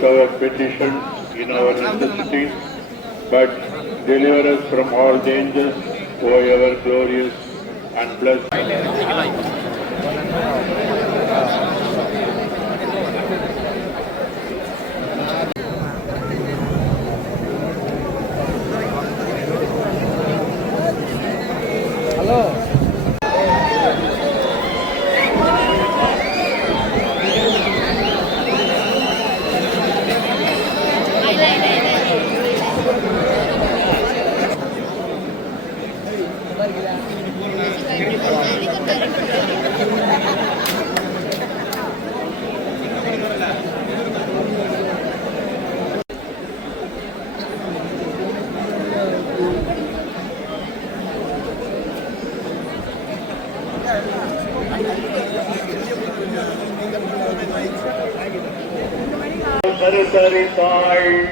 not our petitions in our necessities, but deliver us from all dangers, O ever glorious and blessed.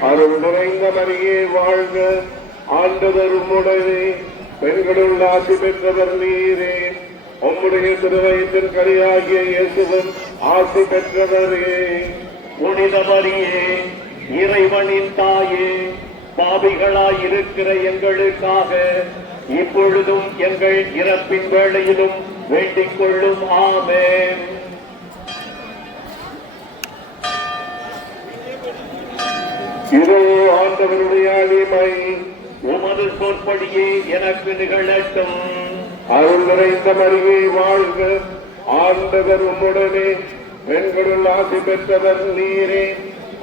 அருள் நிறைந்த மரியே வாழ்க, ஆண்டவர் உம்முடனே, பெண்களுள் ஆசி பெற்றவர் நீரே, உம்முடைய திருவயிற்றின் கனியாகிய இயேசுவும் ஆசி பெற்றவரே. புனித மரியே, இறைவனின் தாயே, பாவிகளாயிருக்கிற எங்களுக்காக இப்பொழுதும் எங்கள் இறப்பின் வேளையிலும் வேண்டிக் கொள்ளும். ஆமென். இதோ ஆண்டவருடைய அடிமை, உமது சொற்படியே எனக்கு நிகழட்டும். அருள் நிறைந்த மரியே வாழ்க, ஆண்டவர் உம்முடனே, பெண்களுள் ஆசி பெற்றவர் நீரே,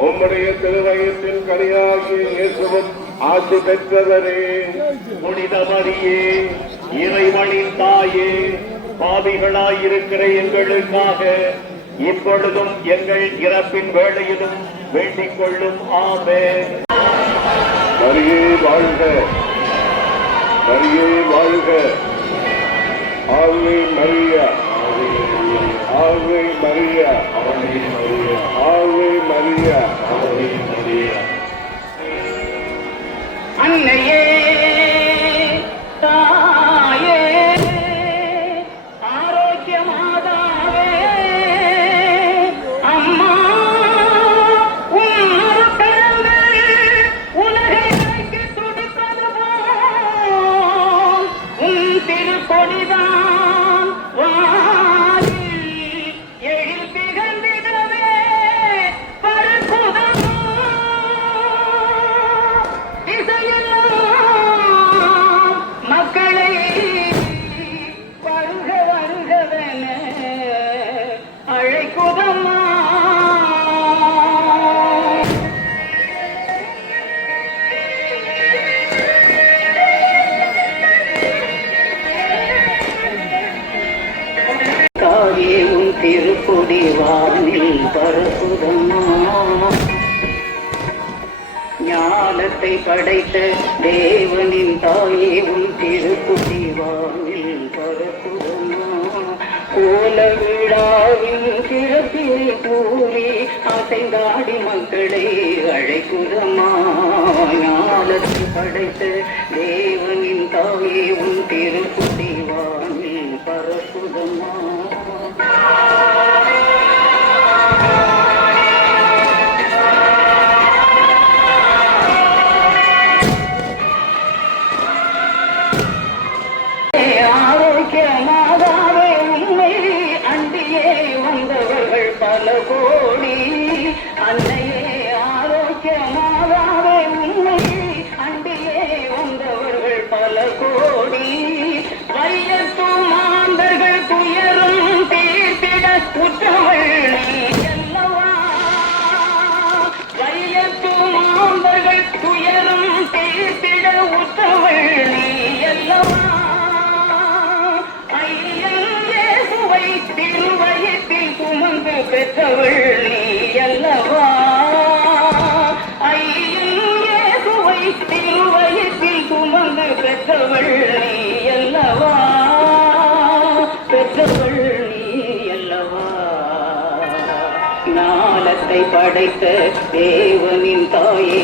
உம்முடைய திருவயிற்றின் கனியாகிய இயேசுவும் ஆசி பெற்றவரே. புனித மரியே, இறைவனின் தாயே, பாவிகளாயிருக்கிற எங்களுக்காக இப்பொழுதும் எங்கள் இறப்பின் வேளையிலும் வேண்டிக் கொள்ளும். ஆமென். மரியே வாழ்க, மரியே வாழ்க, ஆவே மரியா, ஆவே மரியா, ஆவே மரியா, அன்னையே தாயே, ஆரோக்கிய மாதாவே, அம்மா உலகை கைக்கு துடிப்பது போல் உன் திருக்கொடிதான் வானில் எழில் திகழ்ந்திடவே பரப்புதம் இசையெல்லாம் மக்களை வருக வருகவென அழைக்குதம்மா. தாயே உன் திருக்கொடி வானில் பரப்புதம்மா. ஞானத்தை படைத்த தேவனின் தாயே உன் திருக்கொடி வானில் பரப்புதம்மா. கோல விழாவின் சிறப்பினை கூறி அசைந்தாடி மக்களை அழைக்குதம்மா. ஞானத்தை படைத்த தேவனின் தாயே உன் திருக்கொடி வானில் பரப்புதம்மா. ஆரோக்கியமாகவே உண்மை அண்டியே வந்தவர்கள் பல கோடி. அன்னையே ஆரோக்கியமாகவே உண்மை அண்டியே வந்தவர்கள் பல கோடி. வையத்தும் மாந்தர்கள் துயரும் தீர்த்திட உற்றவள் நீ அல்லவா. வையத்தும் மாந்தர்கள் துயரும் தீர்த்திட உற்றவள் நீ அல்லவா. திருவயத்தில் சுமந்து பெற்றவள் நீ அல்லவா. ஐயேசுவை திருவயத்தில் சுமந்து பெற்றவள் நீ அல்லவா. பெற்றவள் நீ அல்லவா. ஞானத்தை படைத்த தேவனின் தாயே